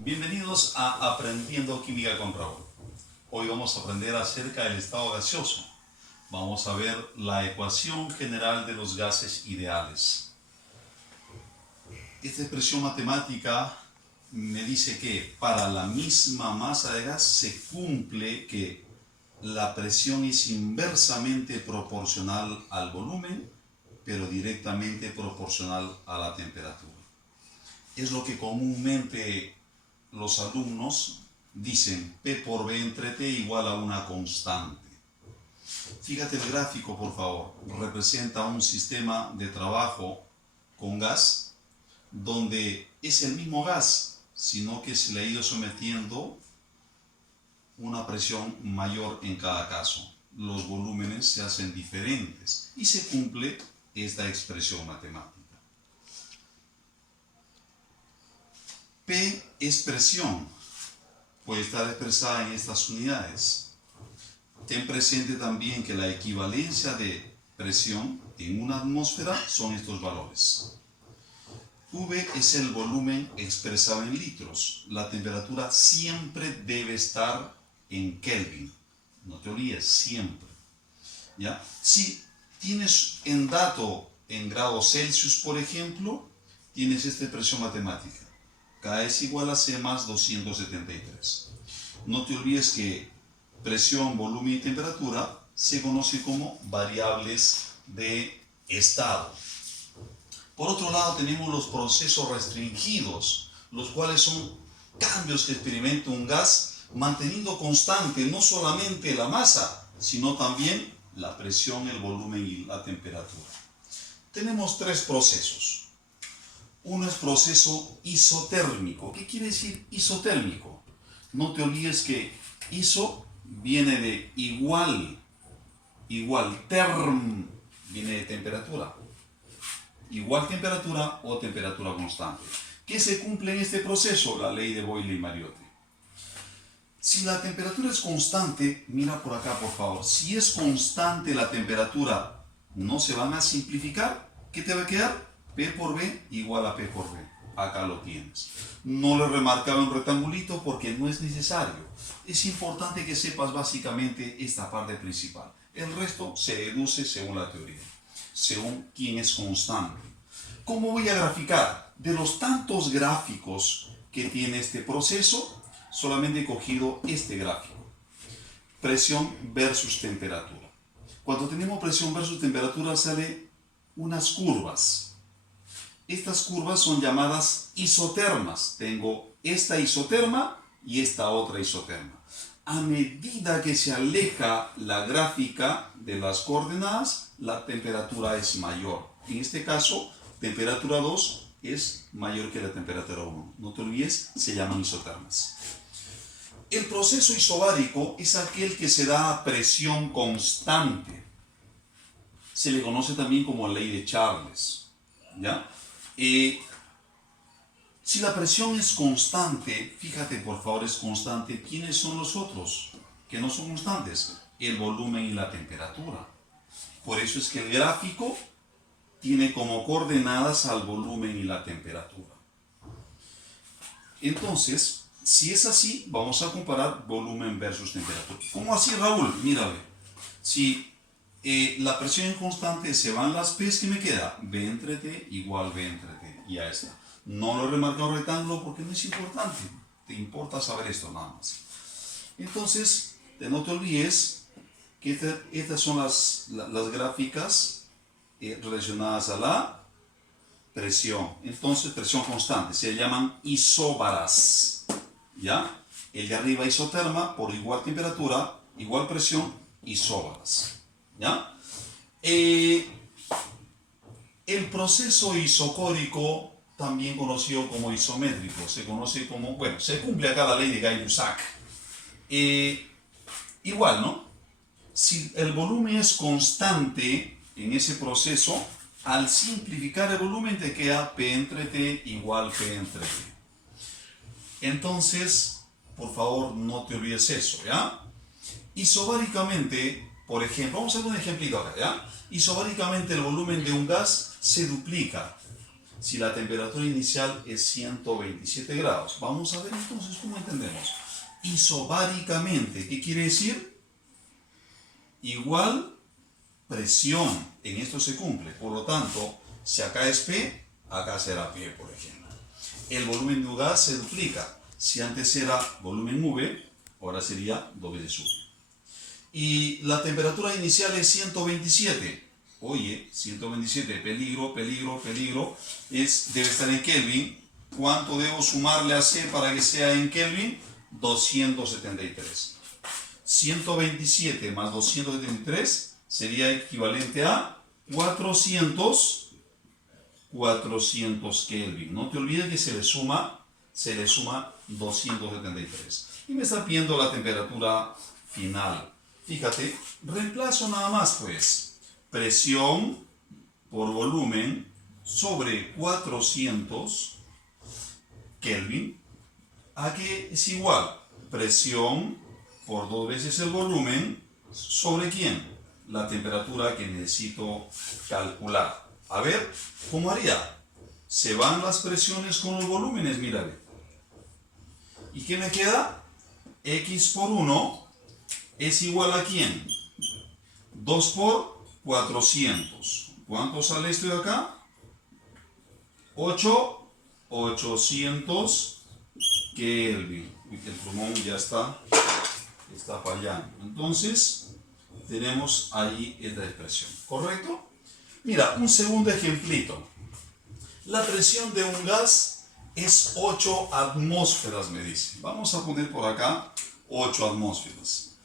Bienvenidos a Aprendiendo Química con Raúl. Hoy vamos a aprender acerca del estado gaseoso. Vamos a ver la ecuación general de los gases ideales. Esta expresión matemática me dice que para la misma masa de gas se cumple que la presión es inversamente proporcional al volumen, pero directamente proporcional a la temperatura. Es lo que comúnmente los alumnos dicen: P por B entre T igual a una constante. Fíjate el gráfico, por favor. Representa un sistema de trabajo con gas, donde es el mismo gas, sino que se le ha ido sometiendo una presión mayor en cada caso. Los volúmenes se hacen diferentes y se cumple esta expresión matemática. P es presión, puede estar expresada en estas unidades. Ten presente también que la equivalencia de presión en una atmósfera son estos valores. V es el volumen expresado en litros. La temperatura siempre debe estar en Kelvin. No te olvides, siempre. ¿Ya? Si tienes en dato en grados Celsius, por ejemplo, tienes esta expresión matemática. K es igual a C más 273. No te olvides que presión, volumen y temperatura se conocen como variables de estado. Por otro lado, tenemos los procesos restringidos, los cuales son cambios que experimenta un gas manteniendo constante no solamente la masa, sino también la presión, el volumen y la temperatura. Tenemos tres procesos. Uno es proceso isotérmico. ¿Qué quiere decir isotérmico? No te olvides que iso viene de igual, term viene de temperatura. Igual temperatura o temperatura constante. ¿Qué se cumple en este proceso? La ley de Boyle y Mariotti. Si la temperatura es constante, mira por acá por favor, si es constante la temperatura, no se van a simplificar. ¿Qué te va a quedar? P por B igual a P por B. Acá lo tienes. No lo he remarcado en rectangulito porque no es necesario. Es importante que sepas básicamente esta parte principal. El resto se deduce según la teoría, según quién es constante. ¿Cómo voy a graficar? De los tantos gráficos que tiene este proceso, solamente he cogido este gráfico. Presión versus temperatura. Cuando tenemos presión versus temperatura salen unas curvas. Estas curvas son llamadas isotermas. Tengo esta isoterma y esta otra isoterma. A medida que se aleja la gráfica de las coordenadas, la temperatura es mayor. En este caso, temperatura 2 es mayor que la temperatura 1. No te olvides, se llaman isotermas. El proceso isobárico es aquel que se da a presión constante. Se le conoce también como ley de Charles. ¿Ya? Si la presión es constante, fíjate por favor, es constante, ¿quiénes son los otros que no son constantes? El volumen y la temperatura. Por eso es que el gráfico tiene como coordenadas al volumen y la temperatura. Entonces, si es así, vamos a comparar volumen versus temperatura. ¿Cómo así, Raúl? Mírame. Si la presión es constante, se van las P's, ¿qué me queda? B entre T igual B entre T. Y ya está. No lo he remarcado rectángulo porque no es importante. Te importa saber esto nada más. Entonces, no te olvides que estas son las gráficas relacionadas a la presión. Entonces, presión constante. Se llaman isóbaras. ¿Ya? El de arriba isoterma por igual temperatura, igual presión, isóbaras. ¿Ya? El proceso isocórico, también conocido como isométrico, se conoce como, bueno, se cumple acá la ley de Gay-Lussac. Igual, ¿no? Si el volumen es constante en ese proceso, al simplificar el volumen te queda P entre T igual P entre T. Entonces, por favor, no te olvides eso, ¿ya? Isobáricamente, por ejemplo, vamos a hacer un ejemplito acá, ¿ya? Isobáricamente el volumen de un gas se duplica. si la temperatura inicial es 127 grados. Vamos a ver entonces cómo entendemos. Isobáricamente, ¿qué quiere decir? Igual presión, en esto se cumple. Por lo tanto, si acá es P, acá será P, por ejemplo. El volumen de un gas se duplica. Si antes era volumen V, ahora sería W de V. Y la temperatura inicial es 127. Oye, 127, peligro, peligro, peligro. Debe estar en Kelvin. ¿Cuánto debo sumarle a C para que sea en Kelvin? 273. 127 más 273 sería equivalente a 400 Kelvin. No te olvides que se le suma 273. Y me está pidiendo la temperatura final. Fíjate, reemplazo nada más pues. Presión por volumen sobre 400 Kelvin. ¿A qué es igual? Presión por 2 veces el volumen sobre ¿quién? La temperatura que necesito calcular. A ver, ¿cómo haría? Se van las presiones con los volúmenes, mira. ¿Y qué me queda? X por 1 es igual a ¿quién? 2 por 400. ¿Cuánto sale esto de acá? 800 Kelvin. El plumón ya está fallando. Entonces, tenemos ahí esta expresión. ¿Correcto? Mira, un segundo ejemplito. La presión de un gas es 8 atmósferas, me dice. Vamos a poner por acá 8 atmósferas.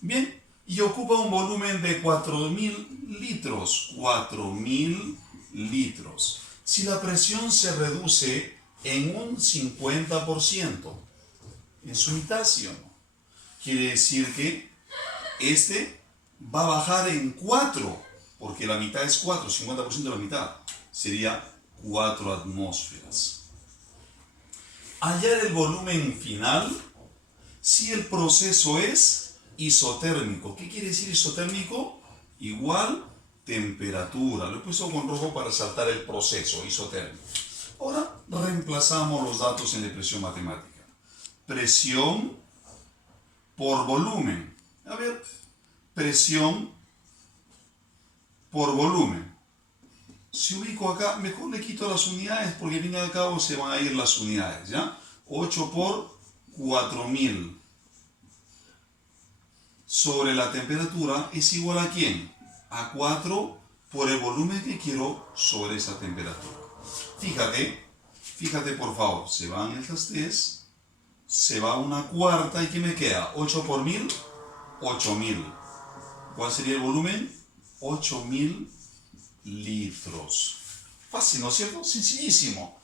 Bien, y ocupa un volumen de 4.000 litros. 4.000 litros. Si la presión se reduce en un 50%, en su mitad, ¿sí o no? Quiere decir que este va a bajar en 4, porque la mitad es 4, 50% de la mitad. Sería 4 atmósferas. Hallar el volumen final si el proceso es isotérmico. ¿Qué quiere decir isotérmico? Igual temperatura. Lo he puesto con rojo para resaltar el proceso isotérmico. Ahora reemplazamos los datos en la expresión matemática. Presión por volumen. A ver, presión por volumen. Si ubico acá, mejor le quito las unidades porque al fin y al cabo se van a ir las unidades, ¿ya? 8 por 4.000 sobre la temperatura es igual a ¿quién? A 4 por el volumen que quiero sobre esa temperatura. Fíjate por favor, se van estas 3, se va una cuarta y ¿qué me queda? 8 por 1000, 8000. ¿Cuál sería el volumen? 8000 litros. Fácil, ¿no es cierto? Sencillísimo.